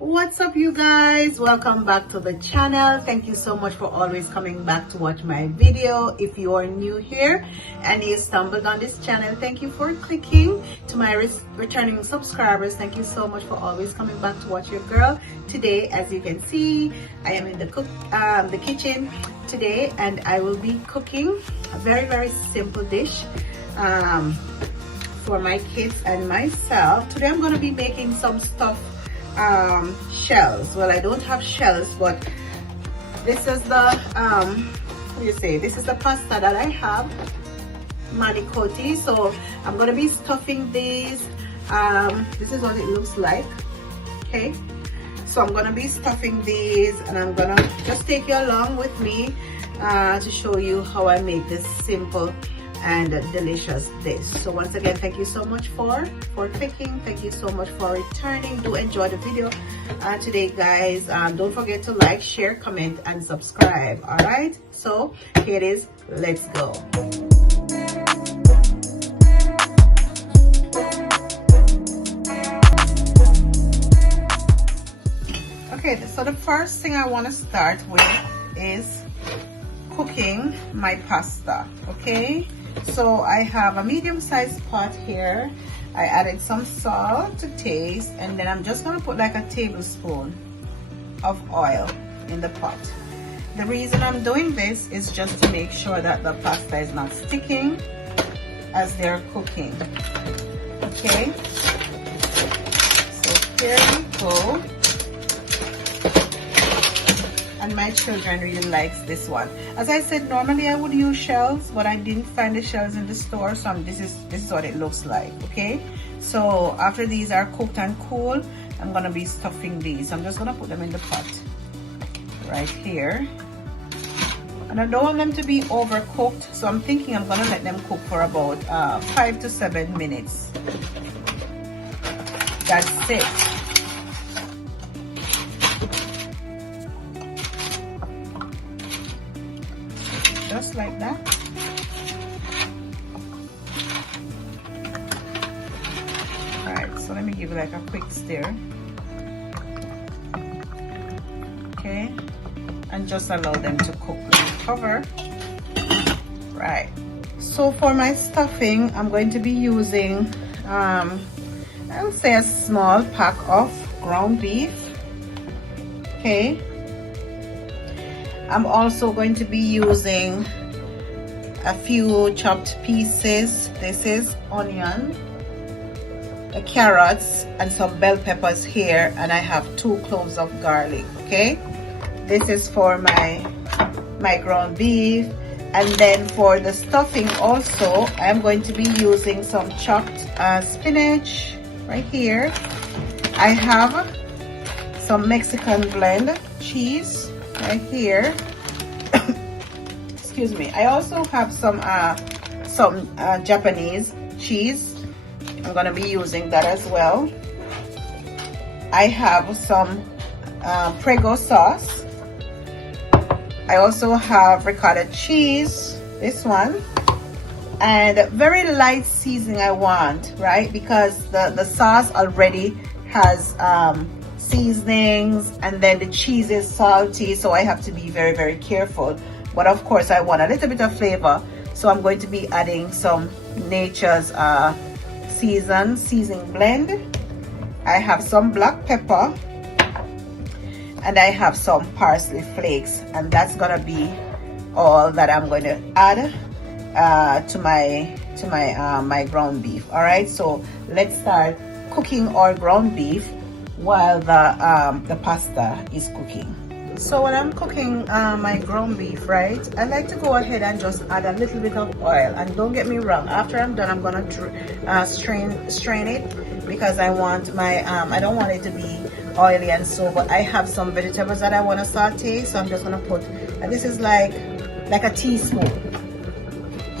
What's up, you guys? Welcome back to the channel. Thank you so much for always coming back to watch my video. If you are new here and you stumbled on this channel, thank you for clicking. To my returning subscribers, thank you so much for always coming back to watch your girl. Today, as you can see, I am in the kitchen today, and I will be cooking a very simple dish for my kids and myself. Today I'm going to be making some stuff shells. Well, I don't have shells, but this is the this is the pasta that I have, Manicotti. So I'm going to be stuffing these. This is what it looks like. Okay, so I'm going to be stuffing these, and I'm going to just take you along with me to show you how I make this simple and delicious dish. So once again, thank you so much for clicking. Thank you so much for returning. Do enjoy the video today, guys. Don't forget to like, share, comment, and subscribe. All right, so here it is. Let's go. Okay, so the first thing I want to start with is cooking my pasta. Okay, so I have a medium-sized pot here. I added some salt to taste, and then I'm just gonna put like a tablespoon of oil in the pot. The reason I'm doing this is just to make sure that the pasta is not sticking as they're cooking. Okay, so here we go. And my children really likes this one. As I said, normally I would use shells, but I didn't find the shells in the store, so this is what it looks like. Okay, so after these are cooked and cool, I'm gonna be stuffing these. I'm just gonna put them in the pot right here, and I don't want them to be overcooked, so I'm thinking I'm gonna let them cook for about 5 to 7 minutes. That's it. Just like that. All right, so let me give it like a quick stir. Okay, and just allow them to cook. Cover. Right, so for my stuffing, I'm going to be using I would say a small pack of ground beef. Okay, I'm also going to be using a few chopped pieces. This is onion, the carrots, and some bell peppers here, and I have 2 cloves of garlic. Okay, this is for my ground beef. And then for the stuffing also, I'm going to be using some chopped spinach right here. I have some Mexican blend cheese right here. Excuse me. I also have some Japanese cheese. I'm gonna be using that as well. I have some Prego sauce. I also have ricotta cheese, this one, and very light seasoning I want, right? Because the sauce already has seasonings, and then the cheese is salty, so I have to be very careful. But of course I want a little bit of flavor, so I'm going to be adding some Nature's seasoning blend. I have some black pepper, and I have some parsley flakes, and that's gonna be all that I'm going to add to my ground beef. All right, so let's start cooking our ground beef while the pasta is cooking. So when I'm cooking my ground beef, right, I like to go ahead and just add a little bit of oil. And don't get me wrong, after I'm done, I'm gonna strain it, because I want my I don't want it to be oily and so, but I have some vegetables that I want to saute, so I'm just gonna put, and this is like a teaspoon,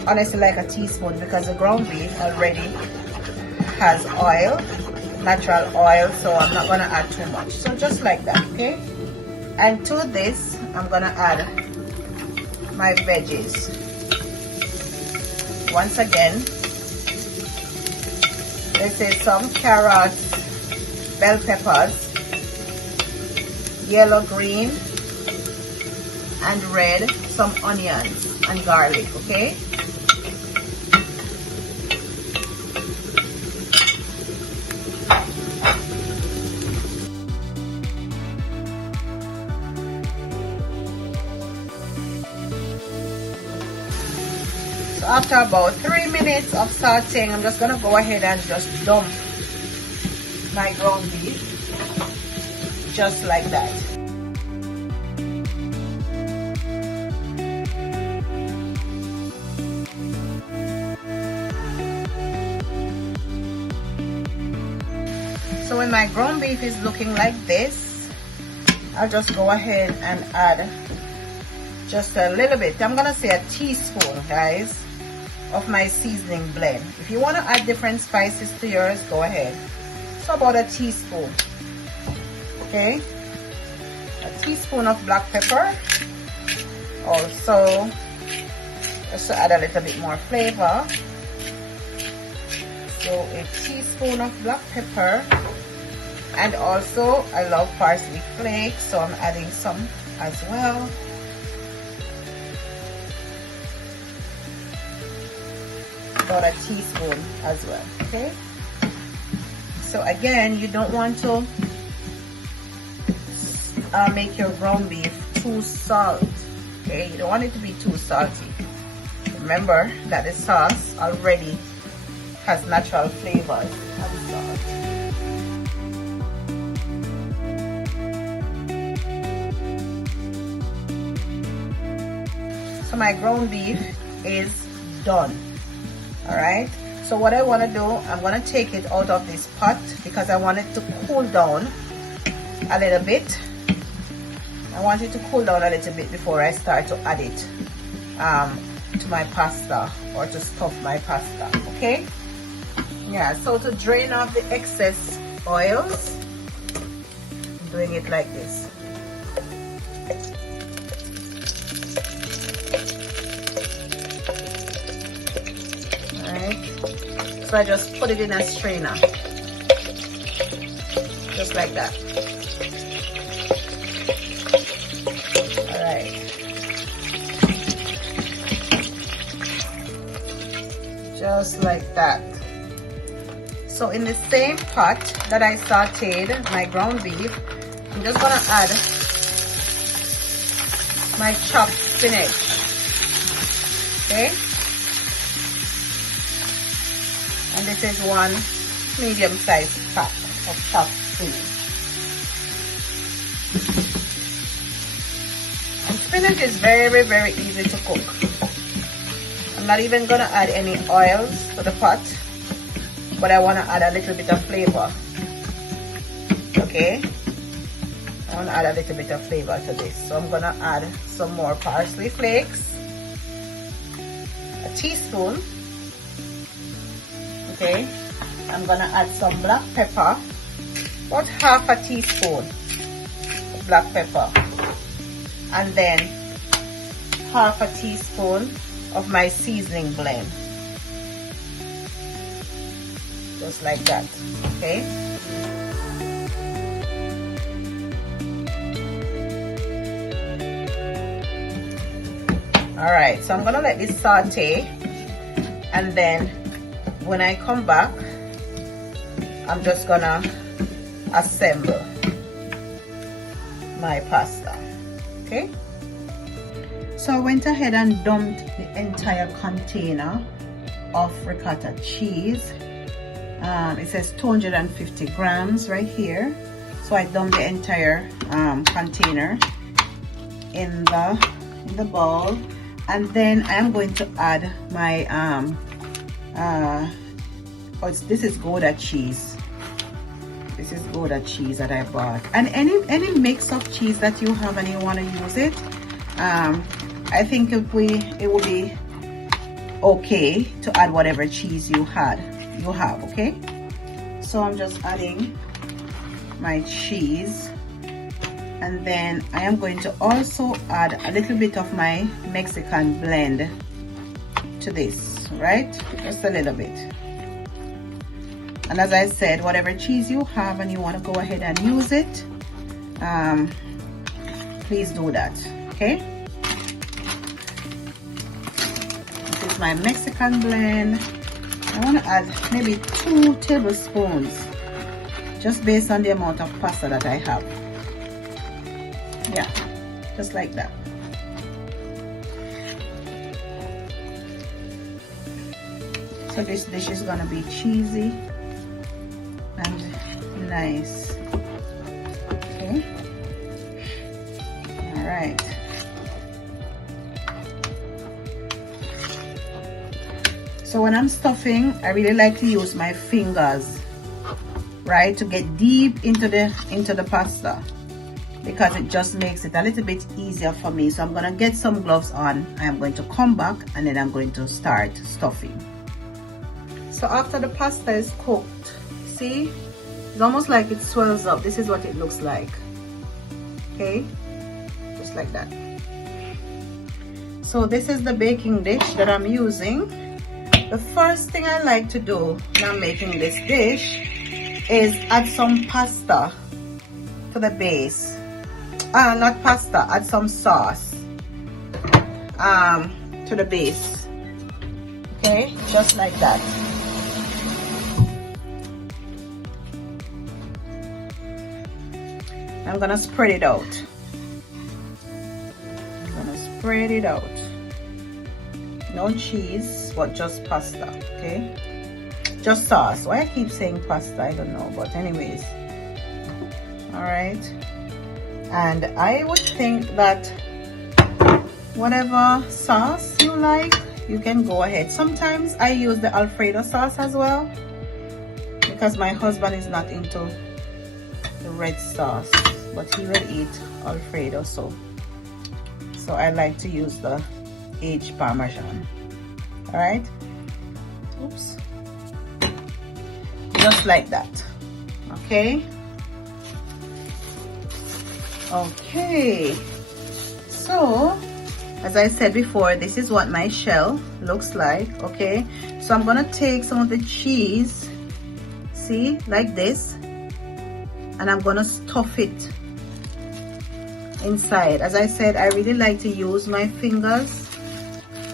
honestly, like a teaspoon, because the ground beef already has oil, natural oil, so I'm not gonna add too much. So just like that. Okay, and to this I'm gonna add my veggies. Once again, this is some carrots, bell peppers, yellow, green, and red, some onions and garlic, okay? So after about 3 minutes of sauteing, I'm just gonna go ahead and just dump my ground beef, just like that. So when my ground beef is looking like this, I'll just go ahead and add just a little bit. I'm gonna say a teaspoon, guys, of my seasoning blend. If you want to add different spices to yours, go ahead. So about a teaspoon, okay? A teaspoon of black pepper. Also, just to add a little bit more flavor. So a teaspoon of black pepper. And also, I love parsley flakes, so I'm adding some as well. About a teaspoon as well, okay? So again, you don't want to make your ground beef too salt, okay? You don't want it to be too salty. Remember that the sauce already has natural flavors and salt. So my ground beef is done. All right, so what I want to do, I'm going to take it out of this pot because I want it to cool down a little bit. I want it to cool down a little bit before I start to add it to my pasta or to stuff my pasta, okay? Yeah, so to drain off the excess oils, I'm doing it like this. So I just put it in a strainer, just like that. All right. Just like that. So in the same pot that I sauteed my ground beef, I'm just gonna add my chopped spinach, okay? And this is one medium-sized pack of chopped spinach. And spinach is very, very easy to cook. I'm not even gonna add any oils to the pot, but I wanna add a little bit of flavor. Okay? I wanna add a little bit of flavor to this. So I'm gonna add some more parsley flakes, a teaspoon. Okay, I'm gonna add some black pepper, about half a teaspoon of black pepper, and then half a teaspoon of my seasoning blend, just like that. Okay, all right, so I'm gonna let this saute, and then when I come back, I'm just gonna assemble my pasta, okay? So I went ahead and dumped the entire container of ricotta cheese. It says 250 grams right here. So I dumped the entire container in the bowl, and then I'm going to add my this is Gouda cheese. This is Gouda cheese that I bought, and any mix of cheese that you have and you want to use it, I think it will be okay to add whatever cheese you have, okay? So I'm just adding my cheese, and then I am going to also add a little bit of my Mexican blend to this, right? Just a little bit. And as I said, whatever cheese you have and you want to go ahead and use it, please do that. Okay, this is my Mexican blend. I want to add maybe 2 tablespoons, just based on the amount of pasta that I have. Yeah, just like that. So this dish is gonna be cheesy and nice. Okay, all right. So when I'm stuffing, I really like to use my fingers, right, to get deep into the pasta, because it just makes it a little bit easier for me. So I'm gonna get some gloves on. I'm going to come back and then I'm going to start stuffing. So after the pasta is cooked, see, it's almost like it swells up. This is what it looks like. Okay, just like that. So this is the baking dish that I'm using. The first thing I like to do when I'm making this dish is add some pasta to the base. Not pasta, add some sauce to the base. Okay, just like that. I'm gonna spread it out. I'm gonna spread it out. No cheese, but just pasta. Okay, just sauce. Why I keep saying pasta, I don't know, but anyways. All right, and I would think that whatever sauce you like, you can go ahead. Sometimes I use the Alfredo sauce as well, because my husband is not into the red sauce, but he will eat Alfredo, so I like to use the aged Parmesan. All right, oops, just like that. Okay, so as I said before, this is what my shell looks like. Okay, so I'm gonna take some of the cheese, see, like this, and I'm gonna stuff it inside. As I said, I really like to use my fingers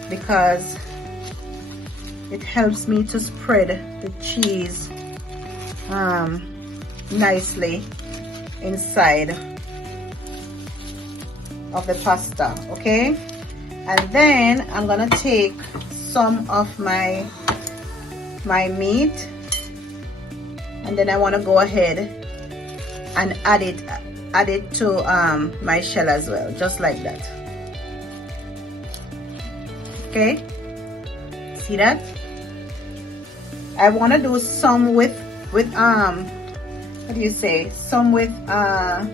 because it helps me to spread the cheese nicely inside of the pasta. Okay, and then I'm gonna take some of my meat, and then I want to go ahead and add it to my shell as well, just like that. Okay, see that? I want to do some with what do you say, some with I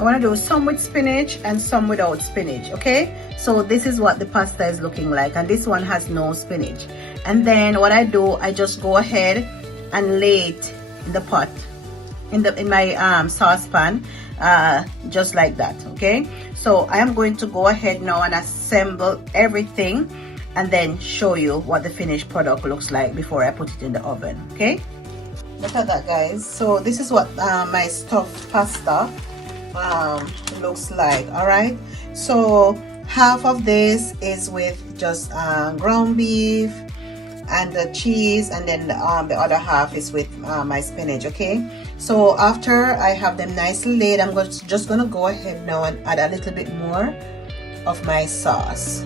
want to do some with spinach and some without spinach. Okay, so this is what the pasta is looking like, and this one has no spinach. And then what I do, I just go ahead and lay it in the pot, in my saucepan, just like that. Okay, so I am going to go ahead now and assemble everything and then show you what the finished product looks like before I put it in the oven. Okay, look at that, guys. So this is what my stuffed pasta looks like. All right, so half of this is with just ground beef and the cheese, and then the other half is with my spinach. Okay, so after I have them nicely laid, I'm just gonna go ahead now and add a little bit more of my sauce,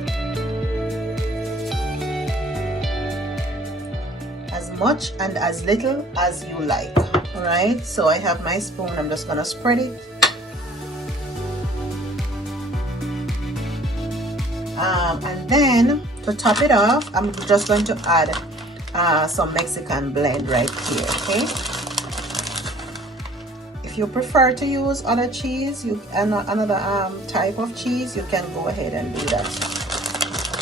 as much and as little as you like. All right, so I have my spoon. I'm just gonna spread it, and then to top it off, I'm just going to add some Mexican blend right here. Okay, if you prefer to use other cheese, another type of cheese, you can go ahead and do that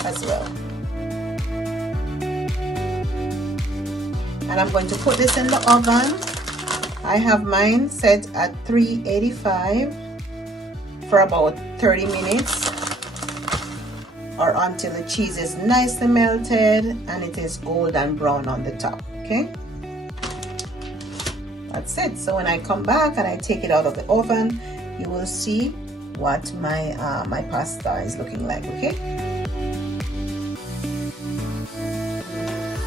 as well. And I'm going to put this in the oven. I have mine set at 385 for about 30 minutes, or until the cheese is nicely melted and it is golden brown on the top. Okay, that's it. So when I come back and I take it out of the oven, you will see what my my pasta is looking like. Okay,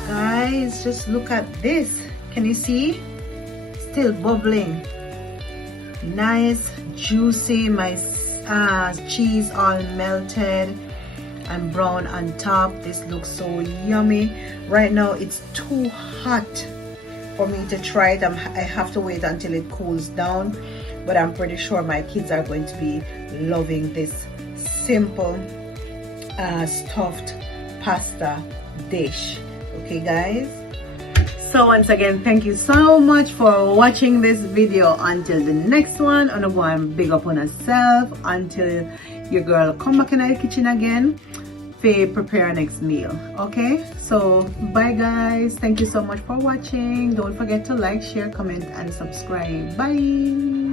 guys, just look at this. Can you see? Still bubbling, nice, juicy. My cheese all melted and brown on top. This looks so yummy. Right now it's too hot for me to try it. I have to wait until it cools down, but I'm pretty sure my kids are going to be loving this simple stuffed pasta dish. Okay guys, so once again, thank you so much for watching this video. Until the next one, I'm gonna go and big up on herself until your girl come back in the kitchen again to prepare our next meal. Okay, so bye guys, thank you so much for watching. Don't forget to like, share, comment and subscribe. Bye.